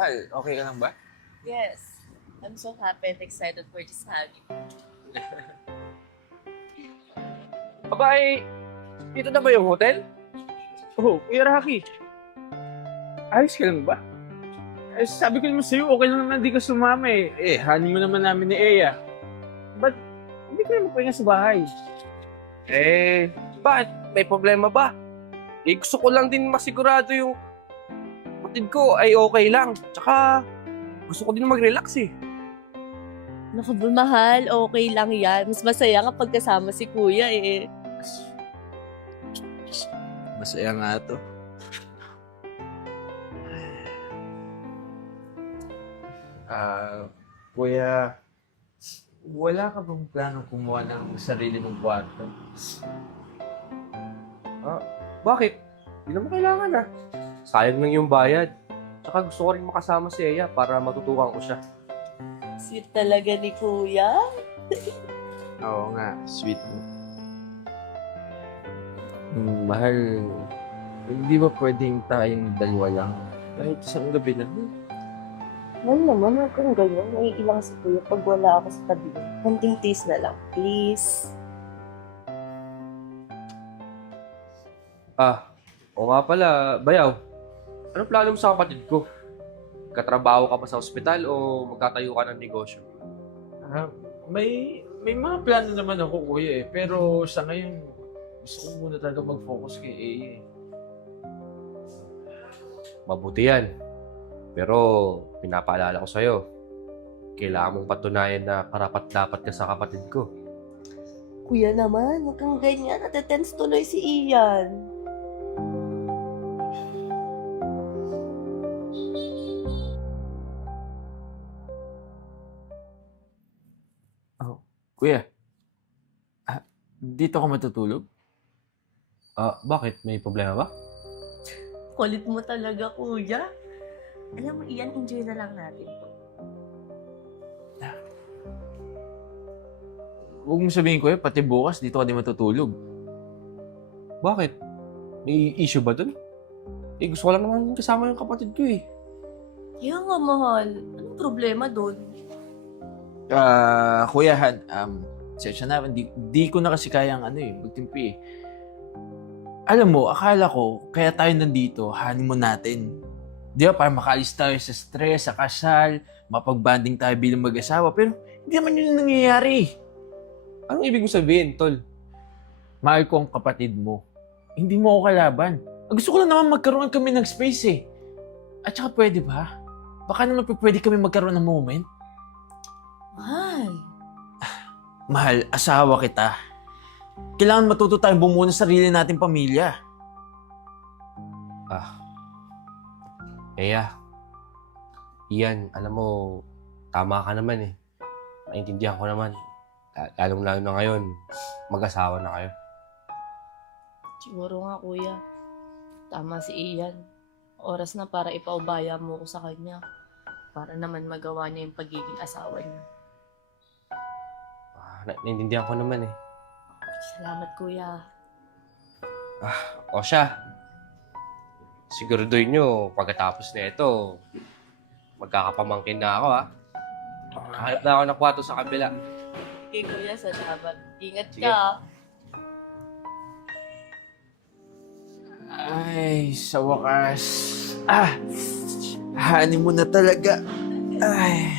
Mahal, okay ka lang ba? Yes. I'm so happy and excited for this honeymoon. Abay, dito na ba yung hotel? Oh, Kuya Rocky. Ayos ka lang ba? Eh, sabi ko naman sa'yo, okay lang naman di ka sumama eh. Honeymoon naman namin ni Eya. Ba't hindi ka naman pahinga sa bahay? Bakit? May problema ba? Gusto ko lang din masigurado yung kapatid ko ay okay lang. Tsaka, gusto ko din mag-relax eh. Naku ba, mahal? Okay lang yan. Mas masaya kapag kasama si kuya eh. Masaya nga to. Kuya, wala ka bang planong kumuha ng sarili mong kwarto? Bakit? Hindi naman kailangan ah. Sayang lang yung bayad. Tsaka gusto ko rin makasama si Eya para matutukan ko siya. Sweet talaga ni kuya. Oo nga, sweet mo. Mahal, hindi ba pwedeng tayong dalawa lang? Kahit isang gabi lang. Mahal naman, huwag kang ganyan. Naiilang si kuya pag wala ako sa tabi. Konting taste na lang, please. O nga pala, Bayaw. Anong plano mo sa kapatid ko? Katrabaho ka ba sa ospital o magtatayo ka ng negosyo? May mga plano naman ako, kuya eh. Pero sa ngayon, gusto ko muna talaga mag-focus kay Eya eh. Mabuti yan. Pero pinapaalala ko sa'yo, kailangan mong patunayan na karapat-dapat ka sa kapatid ko. Kuya naman, huwag kang ganyan. Natetense tuloy si Ian. Kuya, dito ka matutulog? Bakit? May problema ba? Kulit mo talaga, kuya. Alam mo, Ian, enjoy na lang natin to. Huwag mo sabihin, kuya, pati bukas dito ka di matutulog. Bakit? May issue ba dun? Gusto ko lang naman kasama yung kapatid ko eh. Kaya nga, mahal. Anong problema doon? Kuya Han, sensya na, di ko na kasi kayang magtimpi eh. Alam mo, akala ko, kaya tayo nandito, honeymoon natin. Di ba, para makaalis tayo sa stress, sa kasal, mapagbanding tayo bilang mag-asawa, pero hindi naman yun ang nangyayari. Anong ibig mo sabihin, Tol? Mahal ko ang kapatid mo. Hindi mo ako kalaban. Gusto ko lang naman magkaroon kami ng space eh. At saka pwede ba? Baka naman pwede kami magkaroon ng moment. Mahal. Mahal, asawa kita. Kailangan matuto tayong bumuo ng sarili nating pamilya. Eya, Ian, alam mo, tama ka naman eh. Naintindihan ko naman. Lalong-lalo na ngayon, mag-asawa na kayo. Siguro nga, kuya. Tama si Ian. Oras na para ipaubaya mo ko sa kanya. Para naman magawa niya yung pagiging asawa niya. Naintindihan ko naman eh. Salamat, kuya. O siya, siguraduhin nyo, pagkatapos na ito, magkakapamangkin na ako ha. Hanap na ako ng kwarto sa kabila. Okay, kuya, salamat. Ingat Sige. ka. Ay, sa wakas. Honeymoon na talaga. Ay.